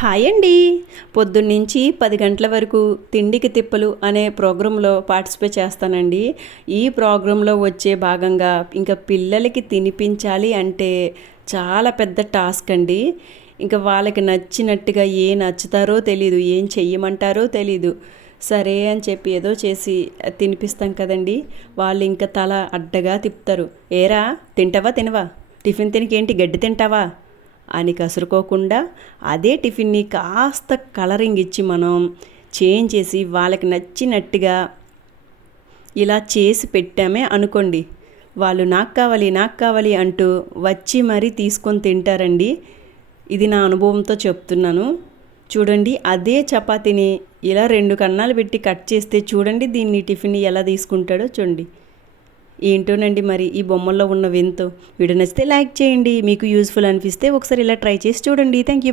Hi అండి. పొద్దున్నుంచి 10 గంటల వరకు తిండికి తిప్పలు అనే ప్రోగ్రాంలో పార్టిసిపేట్ చేస్తానండి. ఈ ప్రోగ్రాంలో వచ్చే భాగంగా ఇంకా పిల్లలకి తినిపించాలి అంటే చాలా పెద్ద టాస్క్ అండి. ఇంకా వాళ్ళకి నచ్చినట్టుగా నచ్చుతారో తెలీదు, ఏం చెయ్యమంటారో తెలీదు. సరే అని చెప్పి ఏదో చేసి తినిపిస్తాం కదండి. వాళ్ళు ఇంకా తల అడ్డగా తిప్పుతారు. ఏరా తింటావా తినవా, టిఫిన్ తినికేంటి గడ్డి తింటావా అని కసురుకోకుండా అదే టిఫిన్ని కాస్త కలరింగ్ ఇచ్చి మనం చేంజ్ చేసి వాళ్ళకి నచ్చినట్టుగా ఇలా చేసి పెట్టామే అనుకోండి, వాళ్ళు నాకు కావాలి అంటూ వచ్చి మరీ తీసుకొని తింటారండి. ఇది నా అనుభవంతో చెప్తున్నాను. చూడండి, అదే చపాతీని ఇలా 2 కన్నాలు పెట్టి కట్ చేస్తే చూడండి దీన్ని టిఫిన్ ఎలా తీసుకుంటాడో చూడండి. ఏంటోనండి మరి ఈ బొమ్మల్లో ఉన్న వింతు. వీడియో నచ్చితే లైక్ చేయండి. మీకు యూజ్ఫుల్ అనిపిస్తే ఒకసారి ఇలా ట్రై చేసి చూడండి. Thank you.